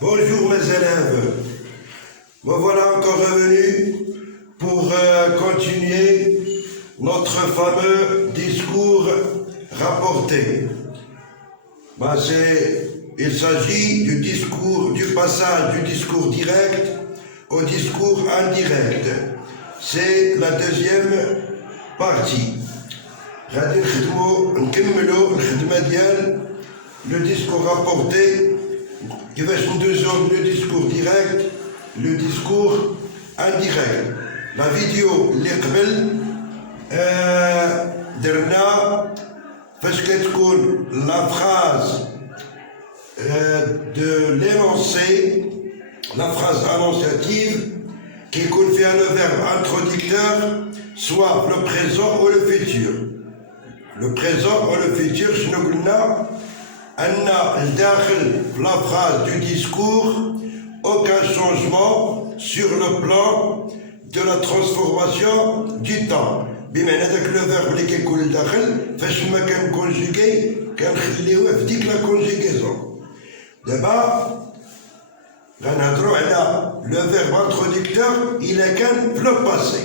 Bonjour mes élèves, me voilà encore revenu pour continuer notre fameux discours rapporté. Il s'agit du passage du discours direct au discours indirect. C'est la deuxième partie. غادي نكملوا الخدمة ديال le discours rapporté كيفاش ندوزو le discours direct le discours indirect. La vidéo اللي قبل درنا فاش كتكون la phrase de l'énoncé, la phrase annonciative qui يكون فيها le verbe introducteur, soit le présent ou le futur. Le présent ou le futur, شنو قلنا؟ أن الداخل في la phrase du discours aucun changement sur le plan de la transformation du temps. بمعنى ذاك لو فيرب اللي كيكون لداخل فاش ما كنكونجيغي كنخليوه في ديك لا كونجيغيزون. دابا غنهضروا على le verbe introducteur إلا كان في le passé.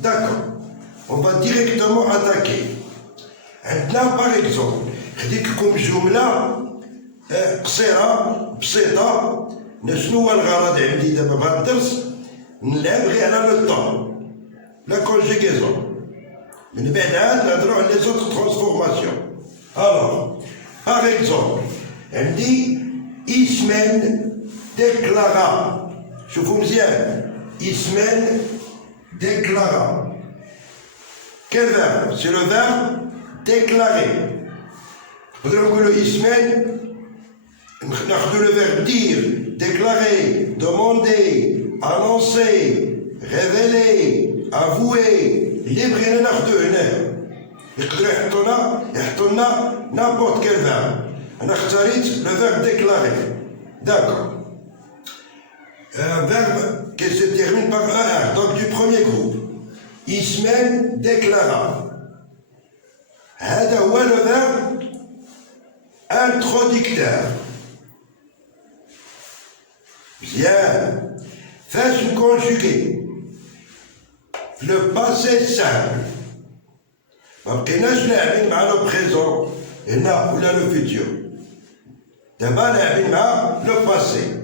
D'accord. On va directement attaquer. عندنا par exemple خديت لكم جملة قصيرة بسيطة. شنو هو الغرض عندي دابا بهذا الدرس؟ نلعب غير على لو طون لا كونجيغيزون، من بعد عاد نهضروا على لي زوطر ترانسفورماسيون. الوغ باغ اكزومبل عندي اسمان ديكلارا. شوفوا مزيان، اسمان ديكلارا. Quel verbe? C'est le verbe déclarer. نقدروا نقولوا اسمان، ناخذوا le verbe dire, déclarer, demander, annoncer, révéler, avouer. اللي بغينا ناخذوه هنا يقدروا يحطوا لنا n'importe quel verbe. انا اختاريت le verbe déclarer. D'accord. Un verbe qui se termine par un R, donc du premier groupe. اسمان déclara. هذا هو le verbe introducteur. Bien. فاش نكونجوغي le passé simple ما بقيناش لاعبين مع لو بريزون هنا ولا لو فيتور. دابا لاعبين مع لو باسي.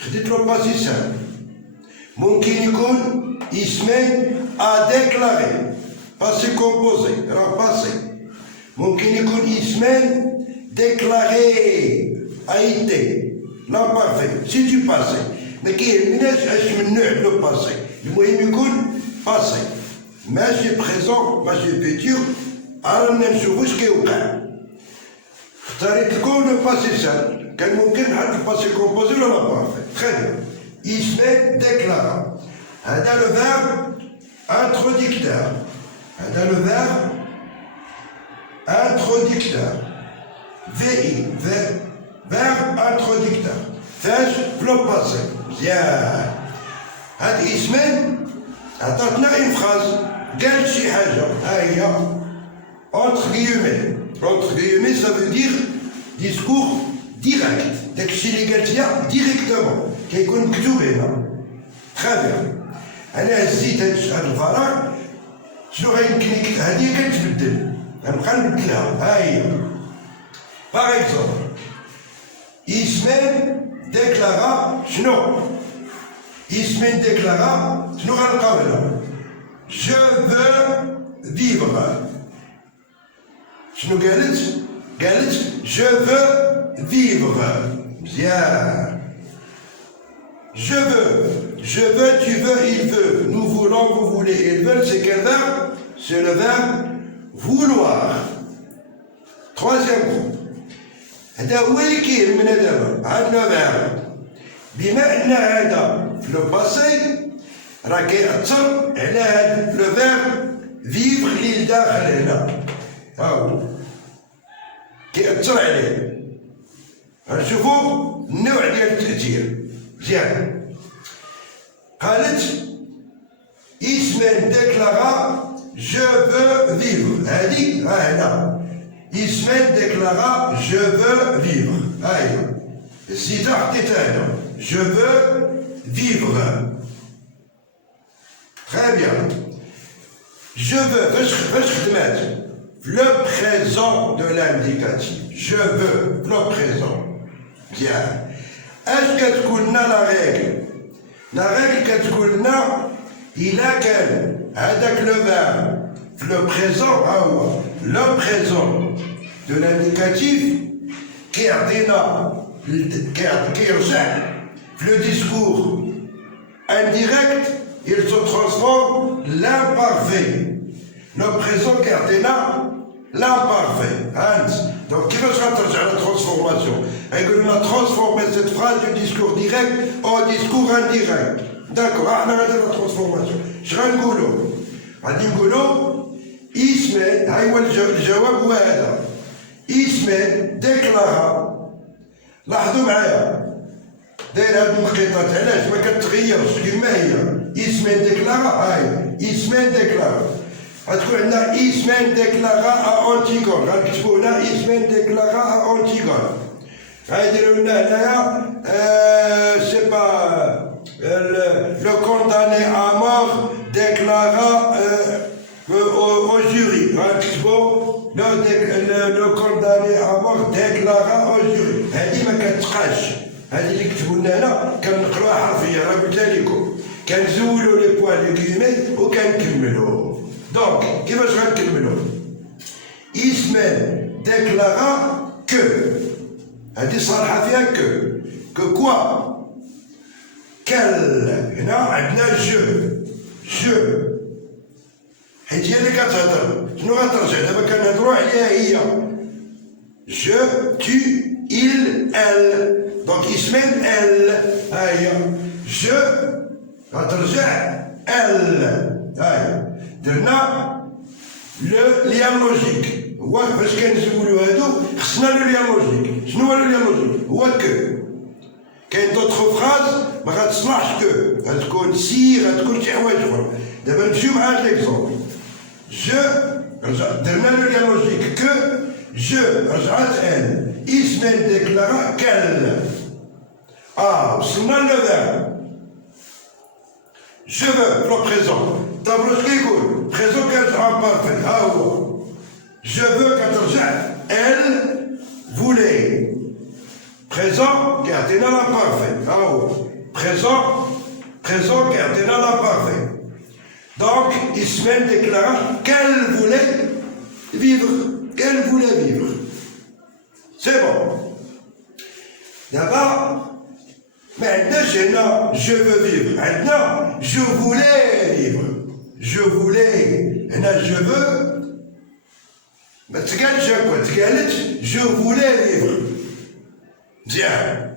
خديت لو باسي سامبل. ممكن يكون اسمين ا ديكلاري باسي كومبوزي راه باسي. ممكن يكون اسمين ديكلاري ايتي لا بارفي سي دي باسي. ما كيهمناش اش من نوع لو باسي، المهم يكون باسي ماشي بريزون ماشي فيتور. رانا نشوفو اش كيوقع. اختاريت لكم لو باسي سامبل، كان ممكن نحط الباسي كومبوزي ولا بارفي. تخي بيان. اسمين ديكلارا. هذا لو فيرب introducteur. هذا لو فيرب introducteur. VI verbe introducteur. فاش في لو باسي. مزيان. هاد اسمين عطاتنا اون فراز، قالت شي حاجة. ها هي entre guillemets. Entre guillemets ça veut dire discours direct. داكشي اللي قالت ليا ديريكتومون كيكون مكتوب هنا. تخي بيان. أنا هزيت هاد الفراغ، شنو غيمكن هادي كتبدل، غنبقى نبدلها. ها هي باغ اكزومبل اسمين ديكلارا. شنو؟ اسمين ديكلارا شنو غنلقاو هنا؟ جو فو فيفر. شنو قالت؟ قالت جو فو فيفر. مزيان. Je veux, tu veux, il veut, nous voulons, vous voulez, ils veulent. C'est quel verbe? C'est le verbe vouloir. Troisième groupe. هذا هو اللي كيهمنا دابا. عندنا verbe بما أن هذا في لو باسي راه كيأثر على هذا لو verbe vivre اللي لداخل هنا. ها هو كيأثر عليه. غنشوفوا النوع ديال التأثير. مزيان. قالت اسمين ديكلارا جو فو فيفر. هادي ها هنا اسمين ديكلارا جو فو فيفر. ها هي زيد تاني. Je veux vivre. Très bien. Je veux, le présent de l'indicatif. Je veux, le présent. Bien. Est-ce que tu connais la règle? La règle que tu connais, il a qu'elle, avec le verbe, le présent, le présent de l'indicatif, qui rejette le discours indirect, il se transforme l'imparfait. Le présent cardéna, l'imparfait. Hans. Donc, qui va se rattacher à la transformation? Et que l'on a transformé cette phrase du discours direct en discours indirect. D'accord, on a la transformation. Je vais نقول اسمه هاي هو الجواب هذا. اسمه ديكلارا. لاحظوا معايا. داير هاد النقيطات علاش ما كتغيرش كما هي. اسمه ديكلارا هاي. اسمه ديكلارا. غتكون عندنا اسمه ديكلارا أنتيغون. غنكتبوا هنا اسمه ديكلارا أنتيغون. غيديروا لنا هنايا سي با le condamné à mort déclara au jury. Le condamné à mort déclara au jury. هذه ما كتبقاش. هذه اللي كتبوا لنا هنا كنقراوها حرفيا راه قلت لكم. كنزولوا لي بوان لي كيمي وكنكملوا. دونك كيفاش غنكملوا؟ اسمه déclara que. هذه صالحه فيها que quoi؟ كال هنا عندنا جو حيت هي اللي كتهضر. شنو غترجع دابا كنهضروا عليها هي جو tu il elle دونك اسمين ال ها هي جو غترجع ال هاي درنا لو ليان لوجيك. هو فاش كنزولوا هادو خصنا لو ليان لوجيك. شنو هو لو ليان لوجيك؟ هو كو. كاين دوطخ فراز ما غتصلحش كو غتكون سي غتكون شي حوايج اخرى. دابا نمشيو مع هاد ليكزومبل. جو درنا لو ليان لوجيك كو جو رجعت ان اسمين ديكلارا كال. وصلنا لو فيرب جو فو لو بريزون. طابلو اش كيقول؟ بريزون كيرجع بارفي. ها هو جو فو كترجع ال فولي. Présent qui a tenu l'imparfait. Présent qui a tenu l'imparfait. Donc, Ismaël déclara qu'elle voulait vivre. Qu'elle voulait vivre. C'est bon. D'abord, maintenant, je veux vivre. Maintenant, je voulais vivre. Je voulais. Maintenant, je veux. Mais tu gagnes quoi? Tu gagnes, je voulais vivre. مزيان.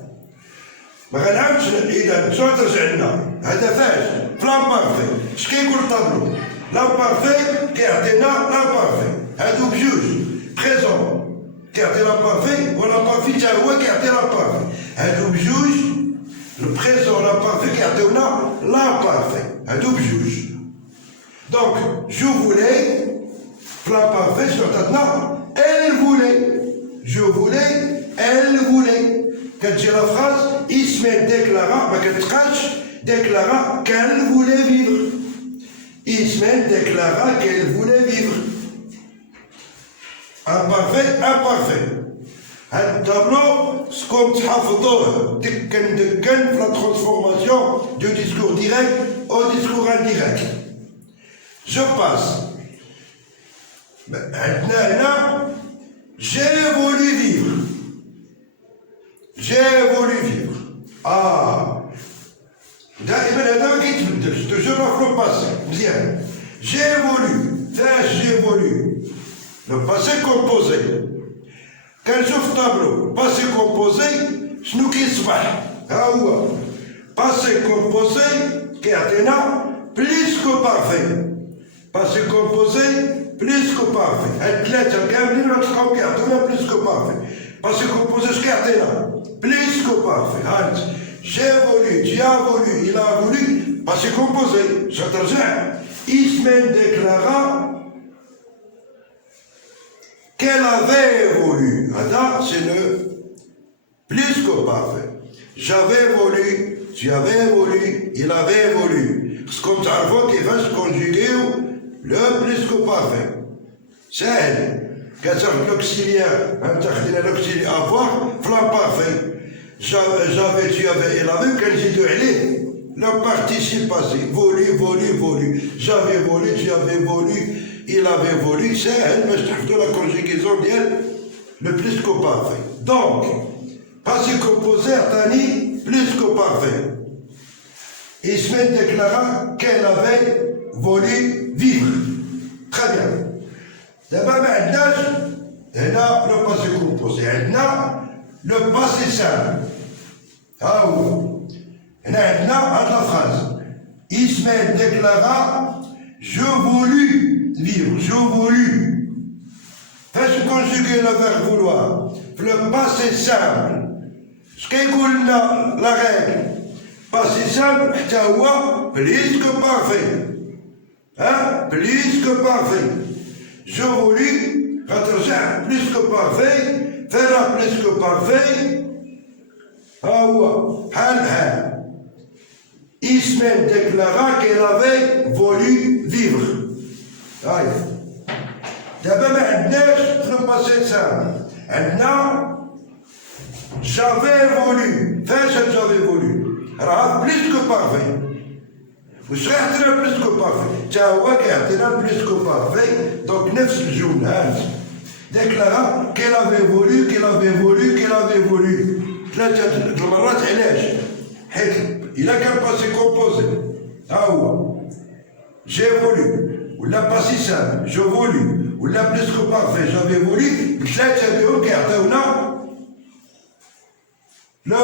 ما غنعاودش اذا شنو ترجع لنا هذا فاش في لامبارفي. اش كيقول الطابلو؟ لامبارفي كيعطينا لامبارفي. هادو بجوج بريزون كيعطي لامبارفي ولامبارفي حتى هو كيعطي لامبارفي. هادو بجوج البريزون لامبارفي كيعطيونا لامبارفي. هادو بجوج. دونك جو فولي في لامبارفي شنو عطاتنا؟ ال فولي. جو فولي elle voulait. Quand j'ai la phrase, Ismaël déclara, déclara qu'elle voulait vivre. Ismaël déclara qu'elle voulait vivre. Imparfait, imparfait. هذا التابلو سكم تحفظوه دكن في la transformation du discours direct au discours indirect. Je passe. عندنا هنا j'ai voulu vivre. J'ai voulu vivre. دائما هذا ما كيتبدلش. توجور في لو باسي. مزيان. J'ai voulu. فاش j'ai voulu. Le passé composé. كنشوف الطابلو باسي كومبوزي شنو كيصبح؟ ها هو باسي كومبوزي كيعطينا بليس كو بارفي. باسي كومبوزي بليس كو بارفي. هاد ثلاثة كاملين غتلقاو كيعطيونا بليس كو بارفي. باسي كومبوزي اش كيعطينا؟ بليس كو بارفي. هانت جي فولي tu as voulu il a voulu باسي كومبوزي. ترجع اسمين ديكلارا qu'elle avait voulu. هذا سي لو plus que parfait. J'avais voulu, tu avais voulu, il avait voulu. Ce qu'on t'arvoie qui va se conjuguer le plus que parfait. C'est l'auxiliaire, l'auxiliaire avoir, flamme parfait. J'avais, tu avais, il avait, quand j'ai dû aller. Le participe passé, voulu, voulu, voulu. J'avais voulu, tu avais voulu, il avait voulu. C'est elle, mais je trouve la conjugaison d'elle le plus que parfait. Donc, passé composé, Tani, plus que parfait. Ismaël déclara qu'elle avait voulu vivre. Très bien. D'abord, maintenant, elle a le passé composé. Elle a le passé simple. Ah oui. Elle a la phrase. Ismaël déclara, je voulus vivre, je voulus. Fais-je conjuguer le verbe vouloir. Le passé simple. Ce qui est la règle. Passé simple, c'est plus que parfait. Hein? Plus que parfait. Je voulus, plus que parfait, faire plus que parfait. Ah ouais. Ismaël déclara qu'elle avait voulu vivre. Aïe. D'abord, maintenant, le passé simple. Maintenant, j'avais voulu. Fais ce que j'avais voulu. Alors, plus que parfait. Vous serez plus que parfait. Tiens, ouais, plus que parfait. Donc, 9 jours, déclara qu'elle avait voulu, qu'elle avait voulu, qu'elle avait voulu. Il a qu'un passé composé. Ah ouais. J'ai voulu. Ou la passé simple. Je voulu. Ou la plus que parfait. J'avais voulu. Le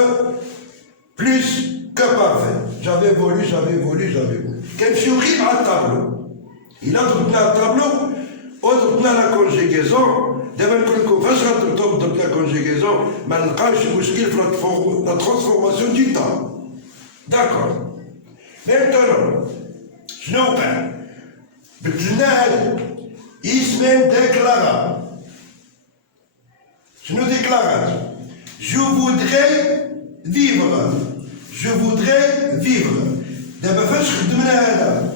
plus que parfait. J'avais voulu, j'avais voulu, j'avais voulu. Quel souris à tableau. Il a trouvé un tableau. Autre la conjugaison. دائما نقول لكم فاش غتضبط لا كونجيغيزون ما نلقاش مشكل في لا ترانسفورماسيون دي طون. داكور. مينتونون شنو وقع؟ بدلنا هذا اسمين ديكلارا. شنو ديكلارات؟ جو فودغي فيفغ. جو فودغي فيفغ. دابا فاش خدمنا هذا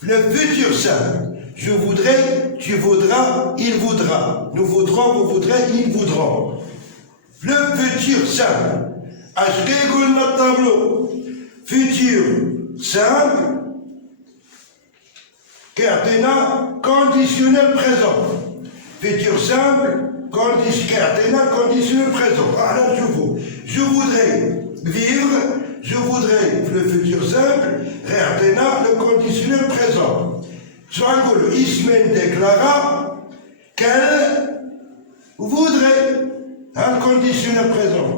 في لو فيتور سامبل. Je voudrais, tu voudras, il voudra. Nous voudrons, vous voudrez, ils voudront. Le futur simple. Ashkegul notre tableau. Futur simple. Cartena conditionnel présent. Futur simple. Cartena conditionnel présent. Alors je voudrais vivre. Je voudrais le futur simple. Cartena le conditionnel présent. Jean-Paul Ismaël déclara qu'elle voudrait un conditionnel présent.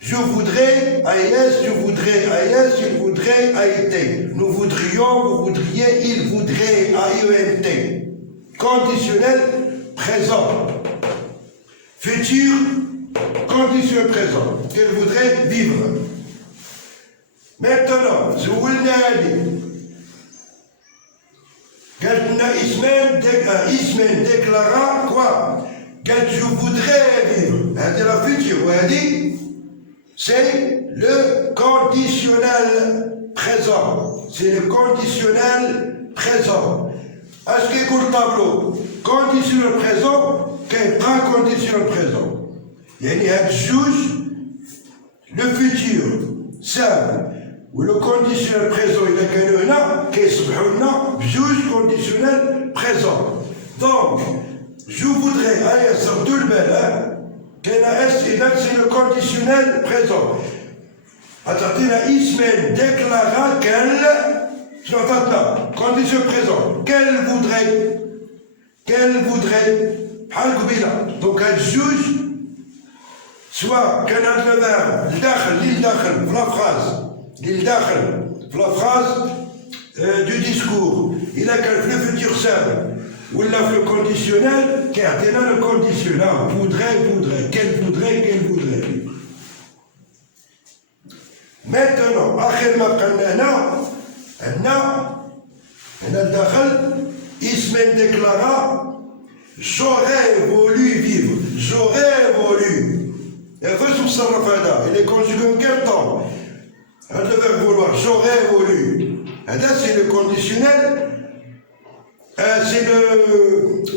Je voudrais AES, je voudrais AES, il voudrait AET. Nous voudrions, vous voudriez, il voudrait AENT. Conditionnel présent. Futur, conditionnel présent. Qu'elle voudrait vivre. Maintenant, je vous le dis. Ismaël déclara quoi? Que je voudrais vivre. C'est la future. Elle dit, c'est le conditionnel présent. C'est le conditionnel présent. Est-ce qu'il y a le tableau? Conditionnel présent, quel pas conditionnel présent? Il y a le futur, simple. Ou le conditionnel présent, il a qu'un an, qui est juge conditionnel présent. Donc, je voudrais, allez, ça tout le bel, c'est le conditionnel présent. Attendez, Ismaël déclara qu'elle, je l'entends là, conditionnel présent, qu'elle voudrait, donc elle juge, soit qu'elle a le verbe, l'il la phrase. للداخل في la phrase du discours. Il a calculé le futur simple. Ou il a fait le conditionnel, qui a le conditionnel. Voudrait, qu'elle voudrait. Maintenant, آخر ما قلنا هنا الداخل Ismaël déclara j'aurais voulu vivre. J'aurais voulu. المصرف هذا il est conjugué en quel temps هذا le verbe vouloir j'aurais voulu هذا c'est le conditionnel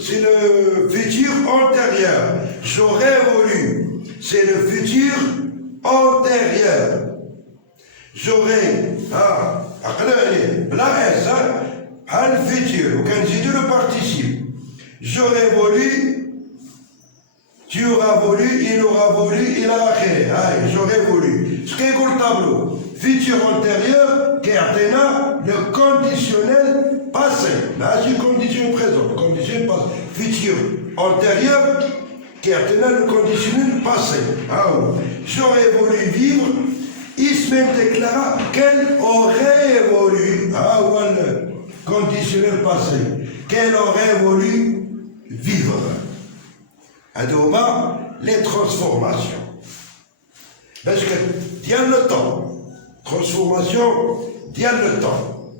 c'est le futur antérieur j'aurais voulu c'est le futur antérieur j'aurais بلا اس بحال الفيتور وكنزيدو لو بارتيسيب j'aurais voulu tu auras voulu il aura voulu الى اخره هاي j'aurais voulu ce كيقول الطابلو futur antérieur كيعطينا لو كونديسيونيل passé ماشي كونديسيون بريزون كونديسيون passé futur antérieur كيعطينا لو كونديسيونيل passé هاو j'aurais voulu vivre Ismaël déclara qu'elle aurait voulu, le conditionnel passé, qu'elle aurait voulu vivre. Adoma, les transformations. Parce que, il y a le temps. Transformation, il y a le temps.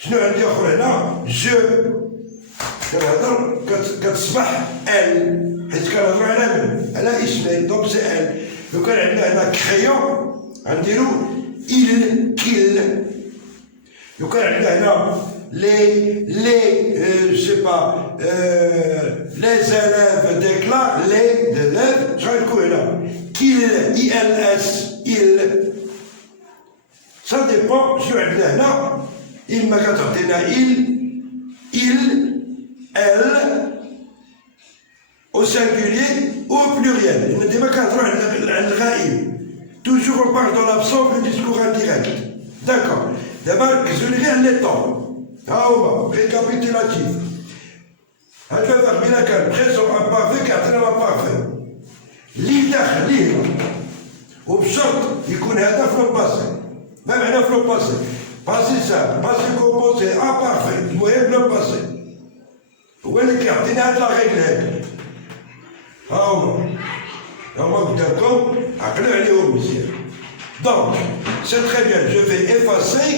Je ne veux dire là, quand elle, est-ce qu'elle a vraiment elle a Ismaël, donc c'est elle. Donc elle a crayon. عندنا qu'il لو كان عندنا هنا je sais pas les élèves déclarent les élèves شغال نكون هنا qu'il il ça dépend شنو عندنا هنا إما كتعطينا il elle au singulier ou au pluriel ديما كنهضروا على الغائب Toujours on parle de l'absence du discours indirect. D'accord. D'abord, je lirai les temps. Récapitulatif. Un verbe bilingue, présent, imparfait, quatrième imparfait. L'idée, وبشرط يكون هذا في الباسي. ما معنى في الباسي؟ باسي سامبل، باسي كومبوزي، امبارفي، المهم لو باسي. هو اللي كيعطينا هاد لا ريغل هادي. ها هو. هما قدامكم عقلوا عليهم مزيان. Donc, c'est très bien, je vais effacer,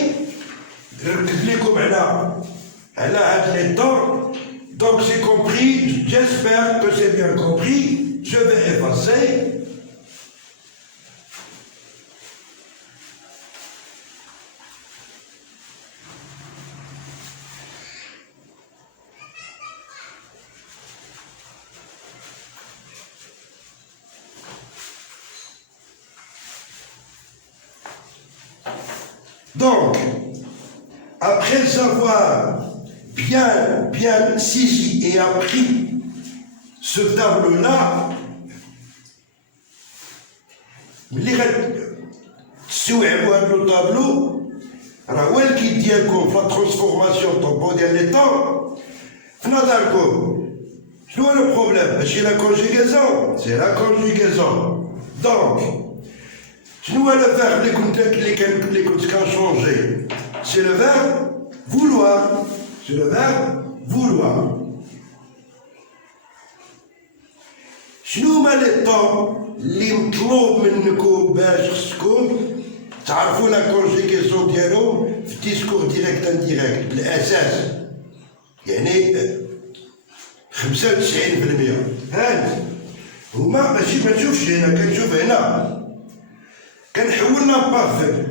نركز لكم على هاد les temps. Donc c'est compris, j'espère que c'est bien compris, je vais effacer. Donc, après avoir bien saisi et appris ce tableau-là, تستوعبوا هذا الطابلو راه هو الكيت ديالكم في لا ترانسفورماسيون طومبو ديال لي طون في نظركم شنو هو لو بروبليم ماشي لا كونجيغازون سي لا كونجيغازون دونك شنو هو لو فيرب اللي كنت كنشونجي سي لو فيرب vouloir c'est le verbe vouloir شنو هما لي طون اللي مطلوب منكم باش خصكم تعرفوا لا كونجيغاسيون ديالهم في الديسكور ديريكت انديريكت بالاساس يعني 95% هاد هما ماشي ما نشوفش هنا كنشوف هنا كنحول لامبارفي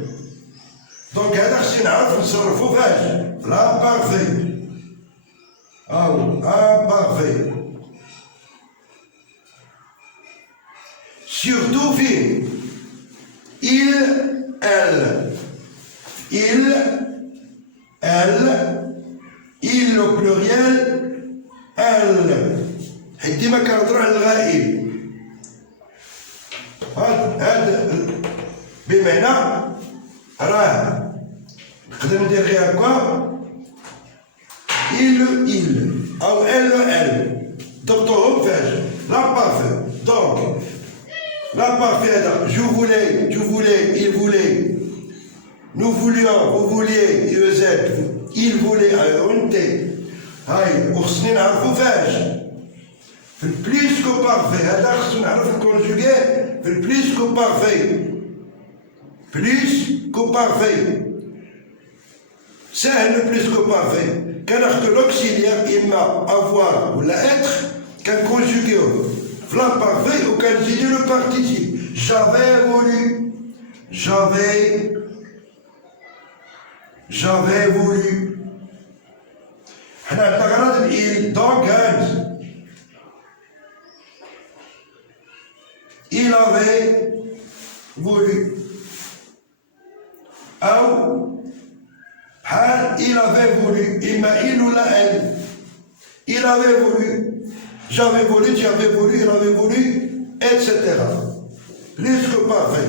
دونك هذا خصني نعرف نصرفو فاش في لامبارفي او امبارفي surtout فيه il au pluriel elle حيت ديما كنهضروا على الغائب هاد بمعنى راه نقدر ندير غير هكا il او elle ضبطوهم فاش لامبارفي دونك l'imparfait هذا je voulais, tu voulais, il voulait, nous voulions, vous vouliez, il voulait, انت هاي وخصني نعرفو فاش في البليس كو بارفي هذا خصو نعرف الكونجوغي في البليس كو بارفي بليس كو بارفي ساهل البليس كو بارفي كناخدو لوكسيليير اما افوار ولا اتر كنكونجوغيوه في l'imparfait وكنزيدو لو بارتيسيب j'avais voulu, j'avais voulu. Donc, il avait voulu. Il avait voulu. Il avait voulu. J'avais voulu, tu avais voulu, il avait voulu, etc. Plus que parfait.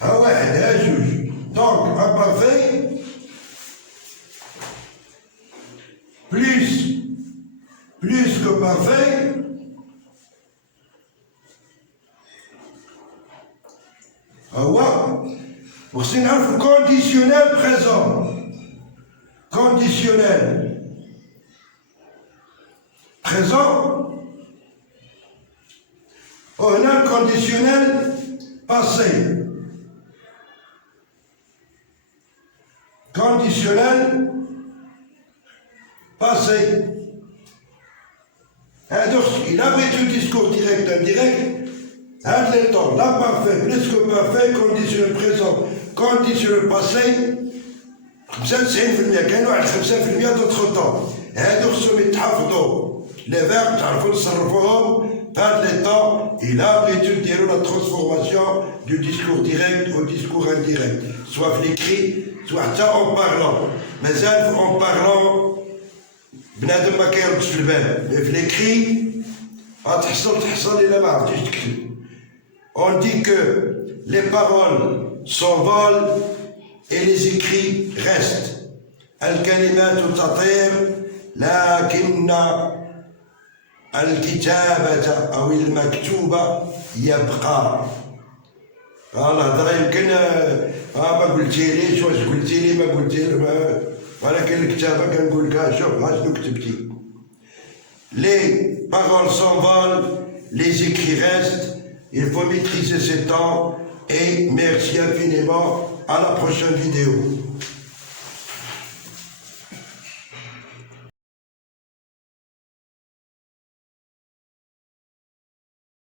Ah ouais, un juge. Donc, imparfait, plus que parfait, ah ouais, pour c'est un conditionnel présent. Conditionnel présent. On a un conditionnel passé. Conditionnel passé. Donc, il a pris un discours direct, indirect, un des temps, l'imparfait, plus que parfait, conditionnel présent, conditionnel passé, 95% كانوا على 5% d'autres temps. هادو خصهم يتحفظوا. Les verbes تعرفوا تصرفوهم. Dans les temps, il a l'habitude de la transformation du discours direct au discours indirect, soit l'écrit, soit en parlant. Mais en parlant, بنادم ما كيردش في البال. Mais في l'écrit, تحصل إلا ما عرفتيش تكتب. On dit que les paroles s'envolent et les écrits restent. الكلمات تطير لكن الكتابة أو المكتوبة يبقى. الهضرة يمكن ما قلتيليش واش قلتيلي ما قلتيلي ولكن الكتابة كنقول لك شوف شنو كتبتي. Les paroles s'envolent, les écrits restent. Il faut maîtriser ces temps et merci infiniment. À la prochaine vidéo.